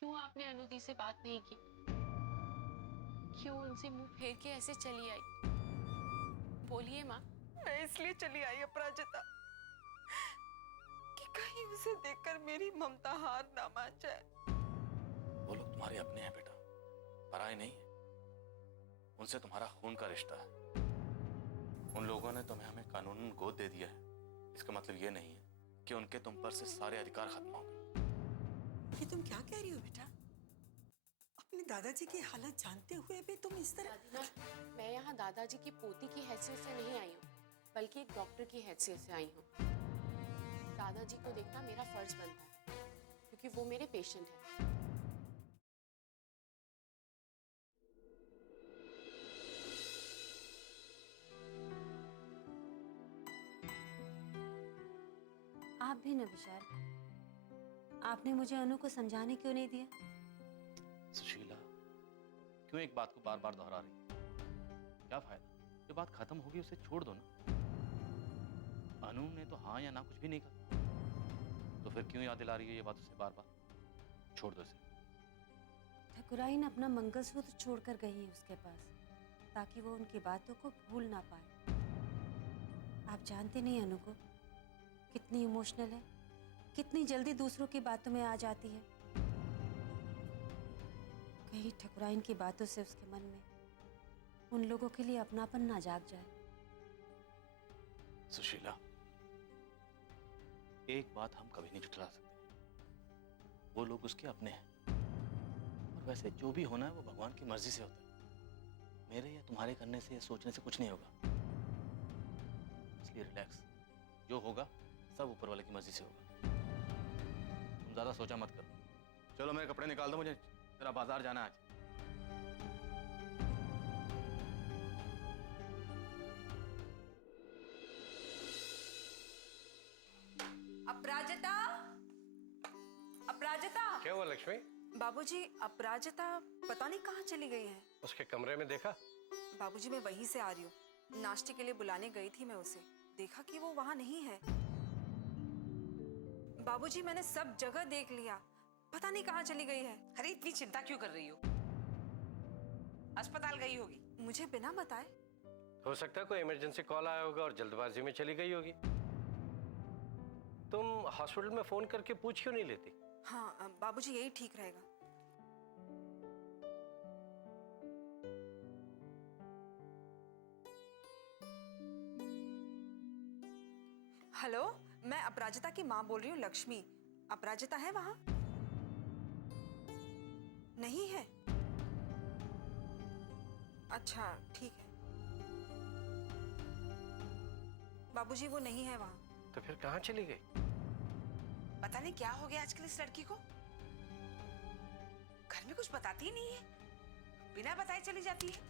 क्यों आपने अनुदी से बात नहीं की? क्यों उनसे मुंह फेर के ऐसे चली आई? बोलिए माँ। मैं इसलिए चली आई अपराजिता कि कहीं उसे देखकर मेरी ममता हार ना मान जाए। वो लोग तुम्हारे अपने हैं बेटा, पराये नहीं है। उनसे तुम्हारा खून का रिश्ता है। उन लोगों ने तुम्हें हमें कानूनन गोद दे दिया है, इसका मतलब ये नहीं है कि उनके तुम पर से सारे अधिकार खत्म हो गए। ये तुम क्या कह रही हो बेटा? अपने दादाजी की हालत जानते हुए भी तुम इस तरह? दादी माँ, मैं यहाँ दादाजी की पोती की हैसियत से नहीं आई हूँ, बल्कि एक डॉक्टर की हैसियत से आई हूँ। दादाजी को देखना मेरा फर्ज बनता है, क्योंकि वो मेरे पेशेंट हैं। आप भी न विशाल, आपने मुझे अनु को समझाने क्यों नहीं दिया? सुशीला, क्यों एक बात को बार बार दोहरा रही? क्या फायदा? जो बात खत्म होगी उसे छोड़ दो ना। अनु ने तो हाँ या ना कुछ भी नहीं कहा, तो फिर क्यों याद दिला रही है ये बात उसे बार बार? छोड़ दो इसे। ठकुराइन अपना मंगलसूत्र छोड़कर गई है उसके पास, ताकि वो उनकी बातों को भूल ना पाए। आप जानते नहीं अनु को कितनी इमोशनल है, कितनी जल्दी दूसरों की बातों में आ जाती है। कहीं ठकुराइन की बातों से उसके मन में उन लोगों के लिए अपनापन ना जाग जाए। सुशीला, एक बात हम कभी नहीं झुठला सकते, वो लोग उसके अपने हैं। और वैसे जो भी होना है वो भगवान की मर्जी से होता है। मेरे या तुम्हारे करने से या सोचने से कुछ नहीं होगा, इसलिए रिलैक्स। जो होगा सब ऊपर वाले की मर्जी से होगा। तुम ज्यादा सोचा मत करो। चलो मेरे कपड़े निकाल दो, मुझे जरा बाजार जाना है आज। अपराजिता, अपराजिता। क्या हुआ लक्ष्मी? बाबूजी, अपराजिता पता नहीं कहाँ चली गई है। उसके कमरे में देखा? बाबूजी, मैं वहीं से आ रही हूँ। नाश्ते के लिए बुलाने गई थी मैं उसे, देखा कि वो वहाँ नहीं है। बाबूजी, मैंने सब जगह देख लिया, पता नहीं कहाँ चली गई है। अरे इतनी चिंता क्यों कर रही हो? अस्पताल गई होगी। मुझे बिना बताए? हो सकता है कोई इमरजेंसी कॉल आया होगा और जल्दबाजी में चली गई होगी। तुम हॉस्पिटल में फोन करके पूछ क्यों नहीं लेती? हाँ बाबूजी, यही ठीक रहेगा। हेलो, मैं अपराजिता की माँ बोल रही हूँ, लक्ष्मी। अपराजिता है वहां? नहीं है? अच्छा ठीक है बाबूजी, वो नहीं है वहां। तो फिर कहाँ चली गई? पता नहीं क्या हो गया आजकल इस लड़की को। घर में कुछ बताती ही नहीं है, बिना बताए चली जाती है।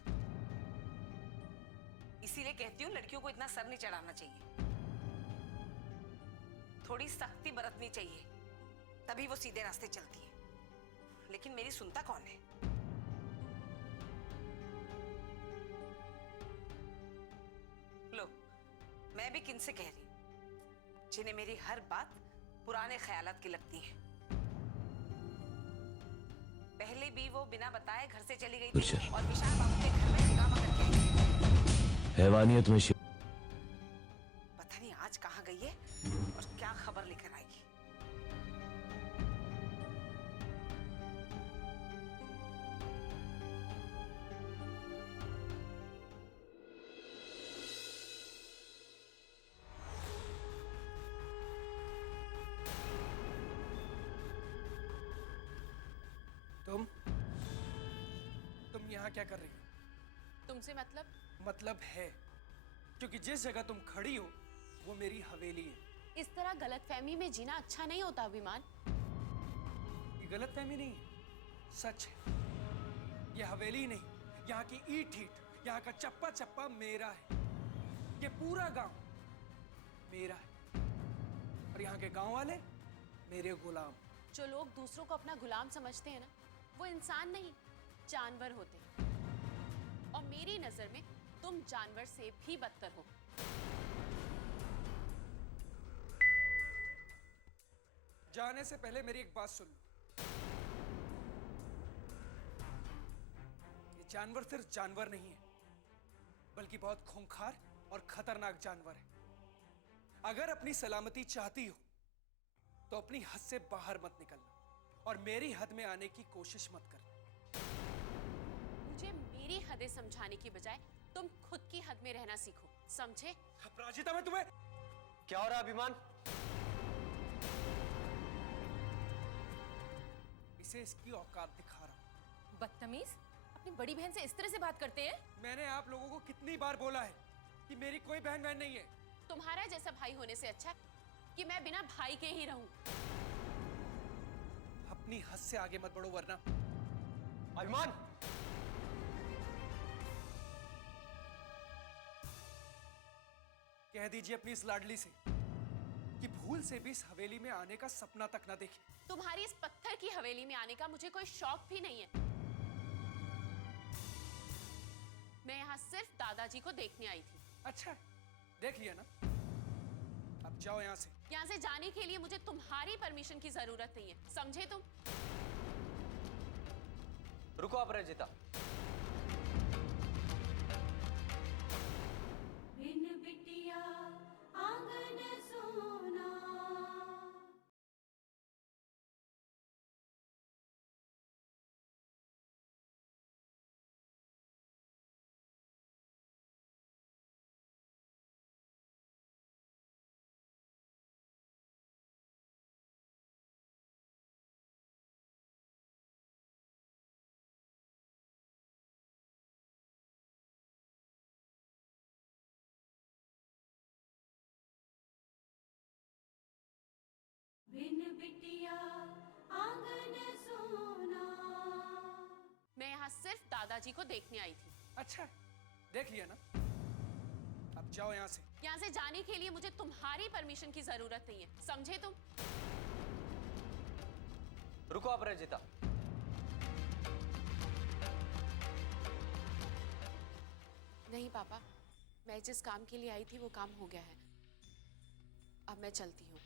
इसीलिए कहती हूँ लड़कियों को इतना सर नहीं चढ़ाना चाहिए, थोड़ी सख्ती बरतनी चाहिए, तभी वो सीधे रास्ते चलती है। लेकिन मेरी सुनता कौन है? लो, मैं भी किनसे कह रही हूँ, जिन्हें मेरी हर बात पुराने ख्यालात की लगती है। पहले भी वो बिना बताए घर से चली गई थी और विशाल बाबू के घर में हंगामा करके आई। हैवानियत में पता नहीं आज कहाँ गई है और क्या खबर लेकर आएगी। तुम यहाँ क्या कर रही हो? तुमसे मतलब? मतलब है, क्योंकि जिस जगह तुम खड़ी हो वो मेरी हवेली है। इस तरह गलतफहमी में जीना अच्छा नहीं होता अभिमान। ये गलतफहमी नहीं है, सच है। ये हवेली नहीं, यहाँ की ईंट ईंट, यहाँ का चप्पा चप्पा मेरा है। ये पूरा गांव मेरा है और यहाँ के गांव वाले मेरे गुलाम। जो लोग दूसरों को अपना गुलाम समझते हैं ना, वो इंसान नहीं, जानवर होते हैं। और मेरी नजर में तुम जानवर से भी बदतर हो। जाने से पहले मेरी एक बात सुन लो। जानवर सिर्फ जानवर नहीं है, बल्कि बहुत खूंखार और खतरनाक जानवर है। अगर अपनी सलामती चाहती हो तो अपनी हद से बाहर मत निकलना और मेरी हद में आने की कोशिश मत करना। मुझे मेरी हदें समझाने की बजाय तुम खुद की हद में रहना सीखो, समझे? अपराजिता, मैं तुम्हें क्या हो रहा है अभिमान? इसे इसकी औकात दिखा रहा हूं। बदतमीज, अपनी बड़ी बहन से इस तरह से बात करते हैं? मैंने आप लोगों को कितनी बार बोला है कि मेरी कोई बहन बहन नहीं है। तुम्हारा जैसा भाई होने से अच्छा है कि मैं बिना भाई के ही रहूं। अपनी हद से आगे मत बढ़ो वरना। अभिमान, कह दीजिए अपनी इस लाडली से कि भूल से भी इस हवेली में आने का सपना तक ना देखे। तुम्हारी इस पत्थर की हवेली में आने का मुझे कोई शौक भी नहीं है। मैं यहाँ सिर्फ दादाजी को देखने आई थी। अच्छा, देख लिया ना, अब जाओ यहाँ से। यहाँ से जाने के लिए मुझे तुम्हारी परमिशन की जरूरत नहीं है, समझे तुम? रुको अपराजिता। बिन बिटिया आंगन सोना। बिन बिटिया आंगन सोना। मैं यहाँ सिर्फ दादाजी को देखने आई थी। अच्छा, देख लिया ना, अब जाओ यहाँ से। यहाँ से जाने के लिए मुझे तुम्हारी परमिशन की जरूरत नहीं है, समझे तुम? रुको अपराजिता। नहीं पापा, मैं जिस काम के लिए आई थी वो काम हो गया है। अब मैं चलती हूँ।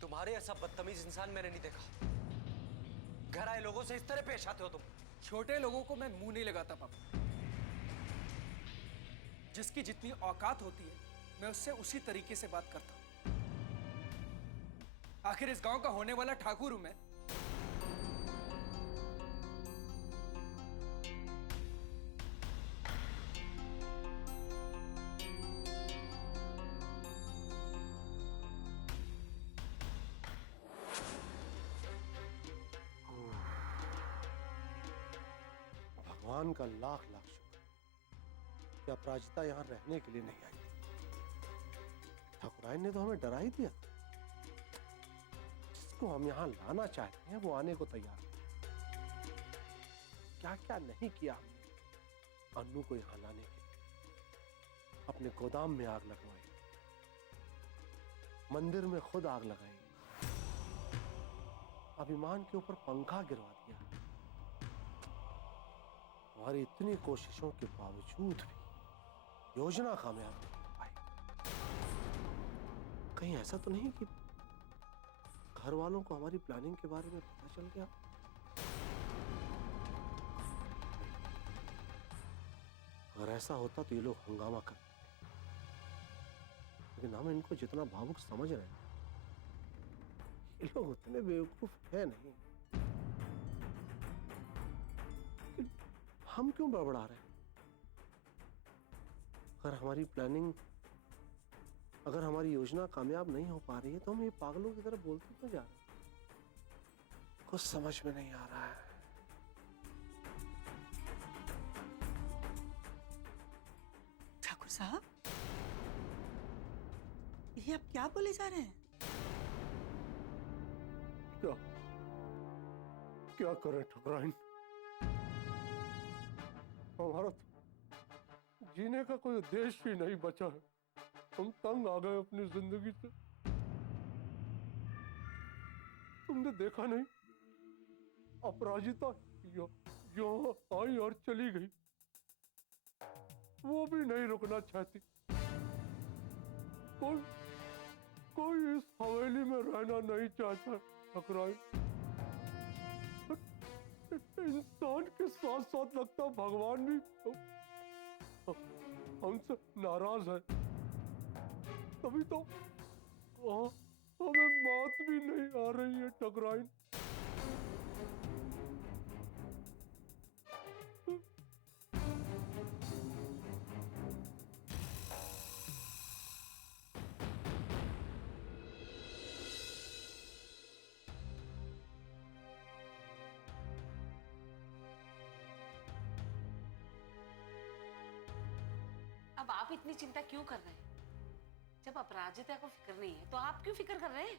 तुम्हारे ऐसा बदतमीज इंसान मैंने नहीं देखा। घर आए लोगों से इस तरह पेश आते हो तुम। छोटे लोगों को मैं मुंह नहीं लगाता पापा। जिसकी जितनी औकात होती है मैं उससे उसी तरीके से बात करता हूं। आखिर इस गांव का होने वाला ठाकुर हूं मैं। भगवान का लाख लाख शुक्र कि अपराजिता यहाँ रहने के लिए नहीं आई थी। ठाकुराइन ने तो हमें डरा ही दिया। जिसको हम यहाँ लाना चाहते हैं वो आने को तैयार है। क्या क्या नहीं किया हमने अन्नू को यहाँ लाने के लिए। अपने गोदाम में आग लगवाई, मंदिर में खुद आग लगाई, अभिमान के ऊपर पंखा गिरवा दिया। हमारी इतनी कोशिशों के बावजूद भी योजना कामयाब नहीं हो पाई। कहीं ऐसा तो नहीं कि घर वालों को हमारी प्लानिंग के बारे में पता चल गया? अगर ऐसा होता तो ये लोग हंगामा कर देते। लेकिन हम इनको जितना भावुक समझ रहे हैं, ये लोग उतने बेवकूफ है नहीं। हम क्यों बड़बड़ा रहे हैं? अगर हमारी योजना कामयाब नहीं हो पा रही है तो हम ये पागलों की तरह बोलते क्यों जा रहे हैं? कुछ समझ में नहीं आ रहा है। ठाकुर साहब, ये आप क्या बोले जा रहे हैं? क्या करें ठाकुराइन? हमारा तो जीने का कोई उद्देश्य ही नहीं बचा है। हम तंग आ गए अपनी जिंदगी से। तुमने देखा नहीं, अपराजिता यहाँ आई और चली गई। वो भी नहीं रुकना चाहती। कोई इस हवेली में रहना नहीं चाहता ठकुराइन। इंसान के साथ साथ लगता भगवान भी हमसे नाराज है। तभी तो हमें मौत भी नहीं आ रही है ठकुराइन। अब आप इतनी चिंता क्यों कर रहे हैं? जब अपराजिता को फिक्र नहीं है तो आप क्यों फिक्र कर रहे हैं?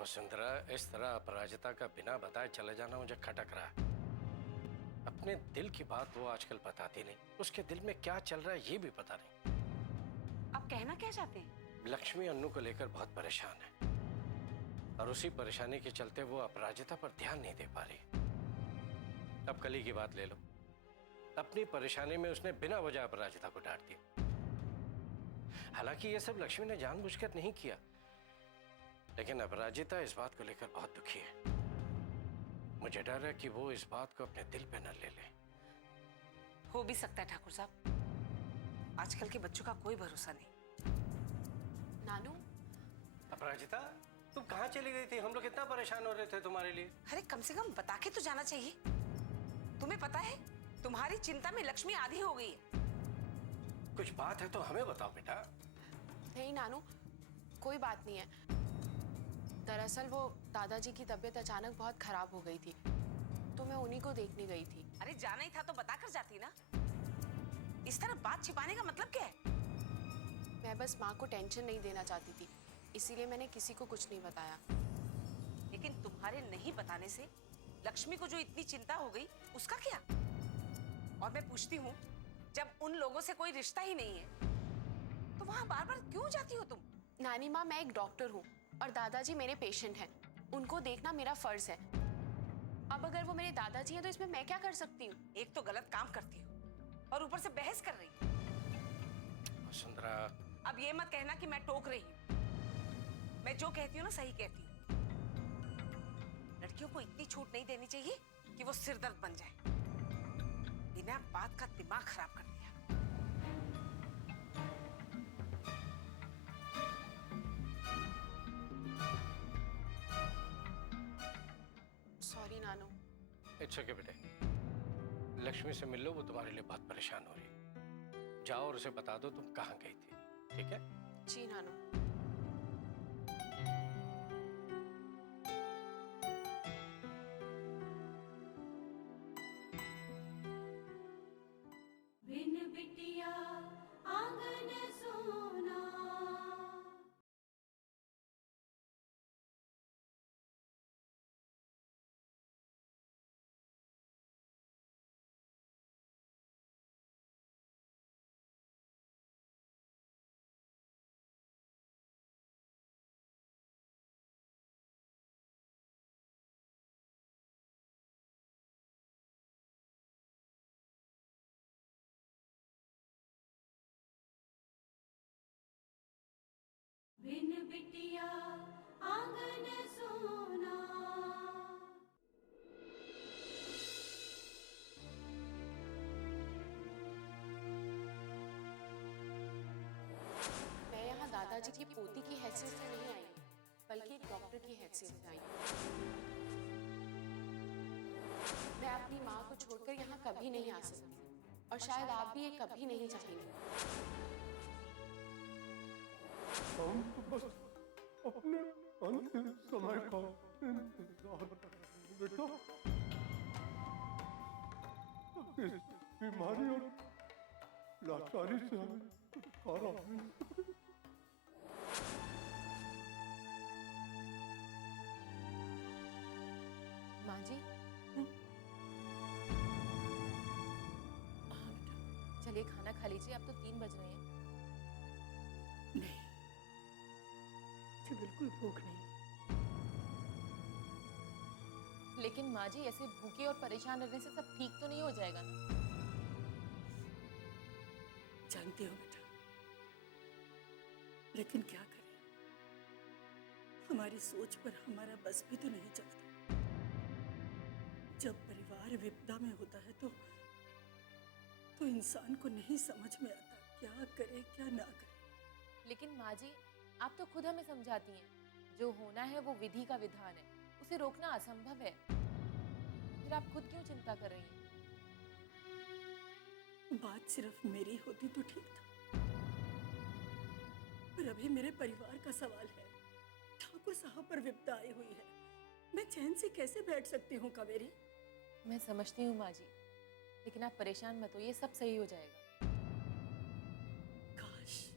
वसुंधरा, इस तरह अपराजिता का बिना बताए चले जाना मुझे खटक रहा है। अपने दिल की बात वो आजकल बताती नहीं, उसके दिल में क्या चल रहा है ये भी पता नहीं। आप कहना क्या चाहते हैं? लक्ष्मी अन्नू को लेकर बहुत परेशान है और उसी परेशानी के चलते वो अपराजिता पर ध्यान नहीं दे पा रही। अब कल ही की बात ले लो, अपनी परेशानी में उसने बिना वजह अपराजिता को डांट दिया। हालांकि ये सब लक्ष्मी ने जानबूझकर नहीं किया, लेकिन अपराजिता इस बात को लेकर बहुत दुखी है। मुझे डर है कि वो इस बात को अपने दिल पे न ले ले। हो भी सकता है ठाकुर साहब, आजकल के बच्चों का कोई भरोसा नहीं। नानू, अपराजिता, तुम कहाँ चली गई थी? हम लोग कितना परेशान हो रहे थे तुम्हारे लिए। अरे कम से कम बता के तो जाना चाहिए। तुम्हें पता है तुम्हारी चिंता में लक्ष्मी आधी हो गई है। कुछ बात है तो हमें बताओ बेटा। नहीं नानू, कोई बात नहीं है। दरअसल वो दादाजी की तबीयत अचानक बहुत खराब हो गई थी, तो मैं उन्हीं को देखने गई थी। अरे जाना ही था तो बता कर जाती ना। इस तरह बात छिपाने का मतलब क्या है? मैं बस माँ को टेंशन नहीं देना चाहती थी, इसीलिए मैंने किसी को कुछ नहीं बताया। लेकिन तुम्हारे नहीं बताने से लक्ष्मी को जो इतनी चिंता हो गई उसका क्या? और मैं पूछती हूँ, जब उन लोगों से कोई रिश्ता ही नहीं है तो वहां बार बार क्यों जाती हो तुम? नानी माँ, मैं एक डॉक्टर हूँ और दादाजी मेरे पेशेंट हैं। उनको देखना मेरा फर्ज है। अब अगर वो मेरे दादाजी हैं तो इसमें मैं क्या कर सकती हूँ? एक तो गलत काम करती हो और ऊपर से बहस कर रही हो। वसुंधरा, अब ये मत कहना कि मैं टोक रही हूँ। मैं जो कहती हूँ ना सही कहती हूँ। लड़कियों को इतनी छूट नहीं देनी चाहिए कि वो सिरदर्द बन जाए। बिना बात का दिमाग खराब कर दिया। Sorry Nanu. इट्स ओके बेटे, लक्ष्मी से मिल लो, वो तुम्हारे लिए बहुत परेशान हो रही है। जाओ और उसे बता दो तुम कहाँ गई थी, ठीक है? जी नानू। बिन बिटिया आंगन सोना। बिन बिटिया आंगन सोना। मैं यहाँ दादाजी की पोती की हैसियत से नहीं आई, बल्कि एक डॉक्टर की हैसियत से आई हूँ। मैं अपनी माँ को छोड़कर यहाँ कभी नहीं आ सकती और शायद आप भी ये कभी नहीं चाहेंगे। हम तो बस अपने अंतिम समय का इंतजार कर रहे हैं बेटा। इस बीमारी और लाचारी से हमें छुटकारा मिले। माँ जी, चलिए खाना खा लीजिए, अब तो 3 बज रहे हैं। नहीं, मुझे बिल्कुल भूख नहीं। लेकिन माँ जी, ऐसे भूखे और परेशान रहने से सब ठीक तो नहीं हो जाएगा ना? जानती हो बेटा, लेकिन क्या करें, हमारी सोच पर हमारा बस भी तो नहीं चलता। जब परिवार विपदा में होता है तो इंसान को नहीं समझ में आता क्या करे क्या ना करे। लेकिन माँ जी, आप तो खुद हमें समझाती हैं, जो होना है वो विधि का विधान है, उसे रोकना असंभव है। फिर आप खुद क्यों चिंता कर रही हैं? बात सिर्फ मेरी होती तो ठीक था, पर अभी मेरे परिवार का सवाल है। ठाकुर साहब पर विपदा आई हुई है, मैं चैन से कैसे बैठ सकती हूँ कावेरी? मैं समझती हूँ माँ जी, लेकिन आप परेशान मत होइए, सब सही हो जाएगा। काश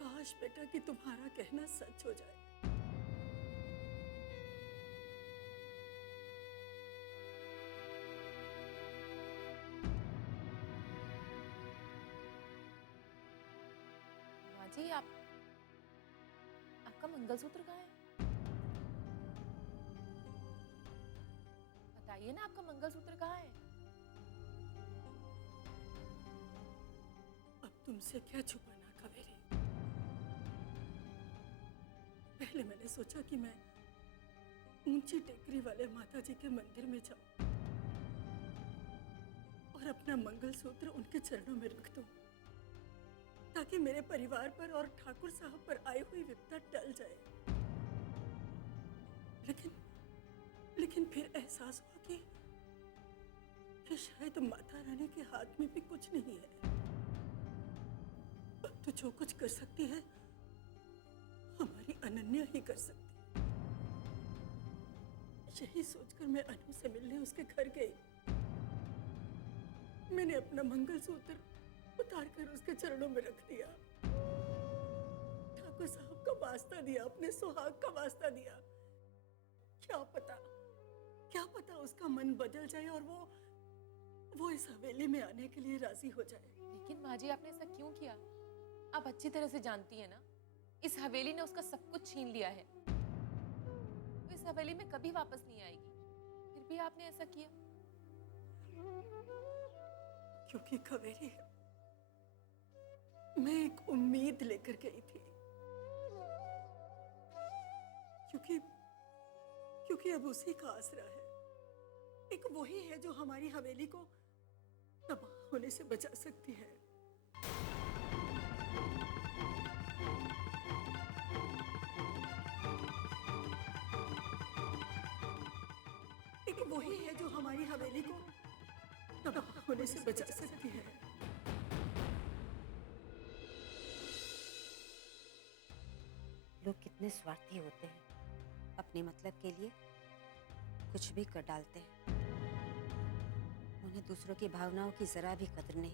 काश बेटा कि तुम्हारा कहना सच हो जाए। माँ जी, आपका मंगलसूत्र कहाँ है? बताइए ना, आपका मंगलसूत्र कहाँ है? अब तुमसे क्या छुपाना कावेरी? पहले मैंने सोचा कि मैं ऊंची टेकरी वाले माता जी के मंदिर में जाऊं और अपना मंगलसूत्र उनके चरणों में रख दूं, ताकि मेरे परिवार पर और ठाकुर साहब पर आई हुई विपदा टल जाए। लेकिन फिर एहसास हुआ कि शायद माता रानी के हाथ में भी कुछ नहीं है। अब तो जो कुछ कर सकती है हमारी अनन्या ही कर सकती है। यही सोचकर मैं अनु से मिलने उसके घर गई। मैंने अपना मंगलसूत्र उतारकर उसके चरणों में रख दिया, ठाकुर साहब का वास्ता दिया, अपने सुहाग का वास्ता दिया। क्या पता उसका मन बदल जाए और वो इस हवेली में आने के लिए राजी हो जाए। लेकिन माँ जी, आपने ऐसा क्यों किया? आप अच्छी तरह से जानती हैं ना, इस हवेली ने उसका सब कुछ छीन लिया है। वो इस हवेली में कभी वापस नहीं आएगी, फिर भी आपने ऐसा किया? क्योंकि कावेरी, मैं एक उम्मीद लेकर गई थी। क्योंकि अब उसी का आसरा है। एक वही है जो हमारी हवेली को तबाह होने से बचा सकती है। एक वही है जो हमारी हवेली को तबाह होने से बचा सकती है। लोग कितने स्वार्थी होते हैं, अपने मतलब के लिए कुछ भी कर डालते हैं। उन्हें दूसरों की भावनाओं की जरा भी कदर नहीं।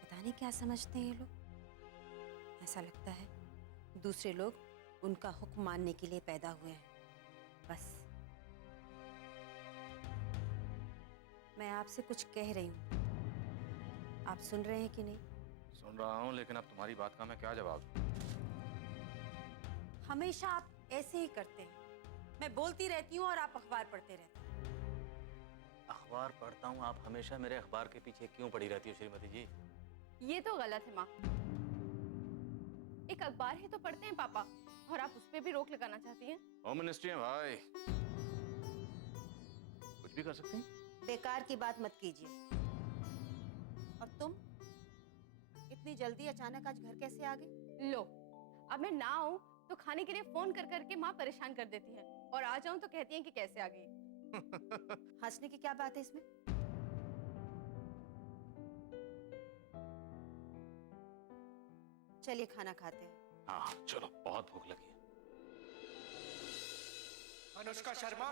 पता नहीं क्या समझते हैं ये लोग। ऐसा लगता है दूसरे लोग उनका हुक्म मानने के लिए पैदा हुए हैं, बस। मैं आपसे कुछ कह रही हूँ, आप सुन रहे हैं कि नहीं? सुन रहा हूँ, लेकिन अब तुम्हारी बात का मैं क्या जवाब दूं? हमेशा आप ऐसे ही करते हैं। मैं बोलती रहती हूँ और आप अखबार पढ़ते रहते हैं। अखबार पढ़ता हूँ, आप हमेशा मेरे अखबार के पीछे क्यों पड़ी रहती हो श्रीमती जी? ये तो गलत है माँ। एक अखबार ही तो पढ़ते हैं पापा, और आप उस पे भी रोक लगाना चाहती हैं? होम मिनिस्ट्री है भाई, कुछ भी कर सकते हैं। बेकार की बात मत कीजिए। और तुम इतनी जल्दी अचानक आज घर कैसे आ गई? लो, अब मैं ना आऊं तो खाने के लिए फोन कर करके माँ परेशान कर देती हैं, और आ जाऊं तो कहती हैं कि कैसे आ गई। हंसने की क्या बात है इसमें? चलिए खाना खाते हैं। हाँ चलो, बहुत भूख लगी है। अनुष्का शर्मा।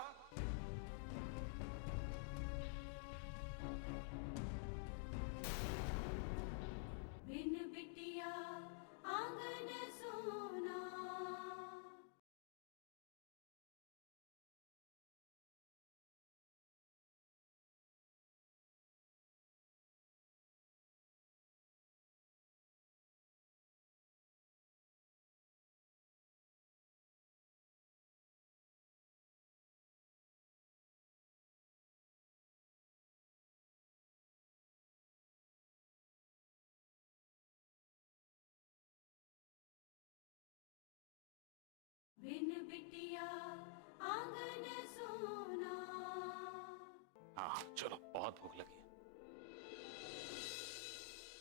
हाँ हाँ चलो, बहुत भूख लगी है।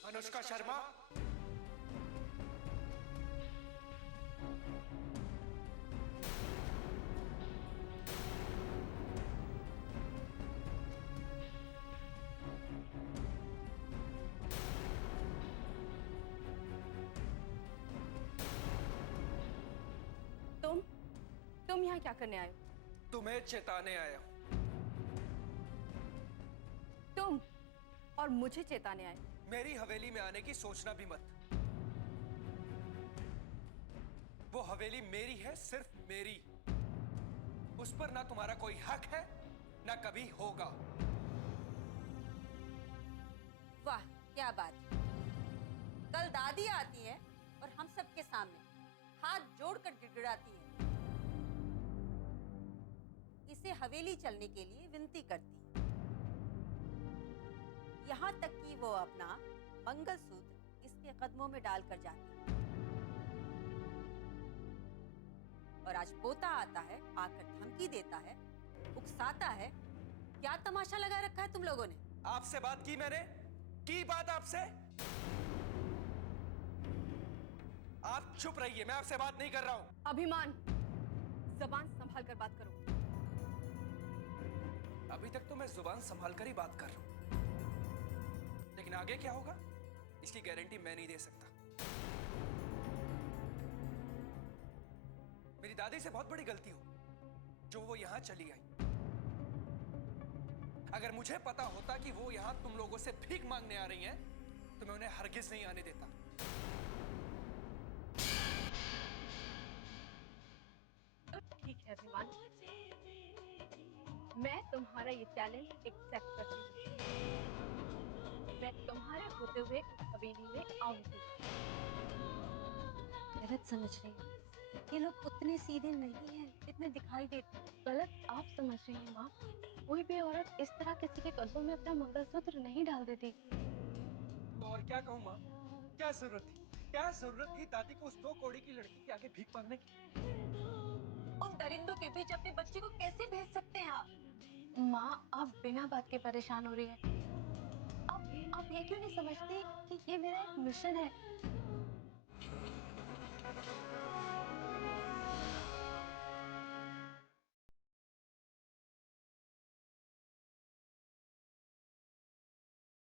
अनुष्का शर्मा, तुम यहाँ क्या करने आए हो? तुम्हें चेताने आया हूं। तुम और मुझे चेताने आए? मेरी हवेली में आने की सोचना भी मत। वो हवेली मेरी है, सिर्फ मेरी। उस पर ना तुम्हारा कोई हक है, ना कभी होगा। वाह क्या बात है। कल दादी आती है और हम सबके सामने हाथ जोड़कर गिड़गिड़ाती है, इसे हवेली चलने के लिए विनती करती है। यहाँ तक कि वो अपना मंगलसूत्र इसके कदमों में डालकर जाती है। और आज पोता आता है, आकर धमकी देता है, उकसाता है। क्या तमाशा लगा रखा है तुम लोगों ने? आपसे बात की मैंने? की बात आपसे? आप चुप रहिए, मैं आपसे बात नहीं कर रहा हूं। अभिमान, जबान संभाल कर बात करो। अभी तक तो मैं जुबान संभाल कर ही बात कर रहा हूं, लेकिन आगे क्या होगा इसकी गारंटी मैं नहीं दे सकता। मेरी दादी से बहुत बड़ी गलती हो जो वो यहां चली आई। अगर मुझे पता होता कि वो यहां तुम लोगों से भीख मांगने आ रही हैं, तो मैं उन्हें हरगिज नहीं आने देता। ठीक है अभिमान, मैं तुम्हारा ये चैलेंज एक्सेप्ट करती हूँ। मैं तुम्हारे होते हुए उस हवेली में आऊंगी। गलत समझ रही हूँ, ये लोग उतने सीधे नहीं हैं जितने दिखाई देते हैं। गलत आप समझ रही हैं माँ। कोई भी औरत इस तरह किसी के कदमों में अपना मंगलसूत्र नहीं डाल देती। तो और क्या कहूँ माँ? क्या जरूरत थी दादी को उस 2 कौड़ी की लड़की के आगे भीख मांगने की? उन दरिंदों के बीच अपने बच्चे को कैसे भेज सकते हैं आप? माँ, आप बिना बात के परेशान हो रही हैं। आप ये क्यों नहीं समझती कि ये मेरा एक मिशन है?